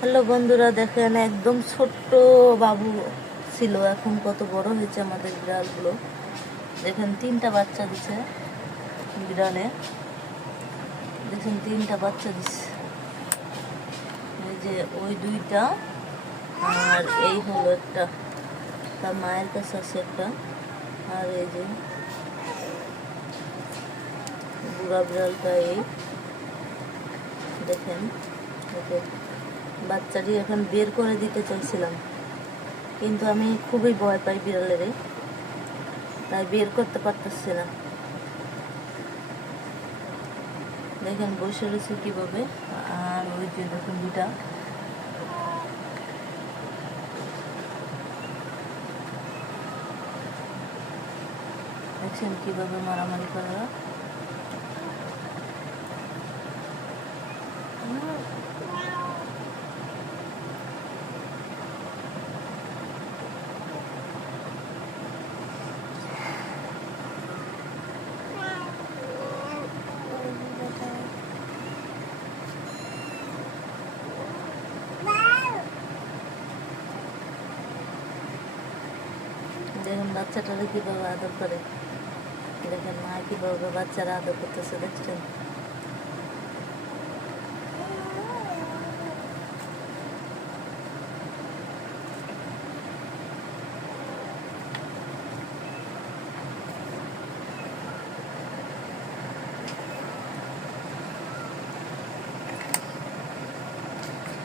Hello বন্ধুরা, দেখেন একদম ছোট্ট বাবু ছিল, এখন কত বড় হয়েছে আমাদের বিড়ালগুলো। দেখেন 3টা বাচ্চা দিছে বিড়ালে, দেখেন 3টা বাচ্চা দিছে। এই যে ওই 2টা, আর এই হলো একটা, তার মায়ের কাছে আছে একটা। আর এই যে বুড়া বিড়ালটা, এই দেখেন বাচ্চাটি এখন বের করে দিতে চাইছিলাম, কিন্তু আমি খুবই ভয় পাই বিড়ালের, তাই বের করতে পারতেছি না। দেখেন বসে রয়েছে কিভাবে। আর ওই যে দেখুন দুটা, দেখছেন কিভাবে মারামারি করে। দেখেন বাচ্চাটারে কিভাবে আদর করে, দেখেন মা কিভাবে বাচ্চারা আদর করতেছে, দেখছেন।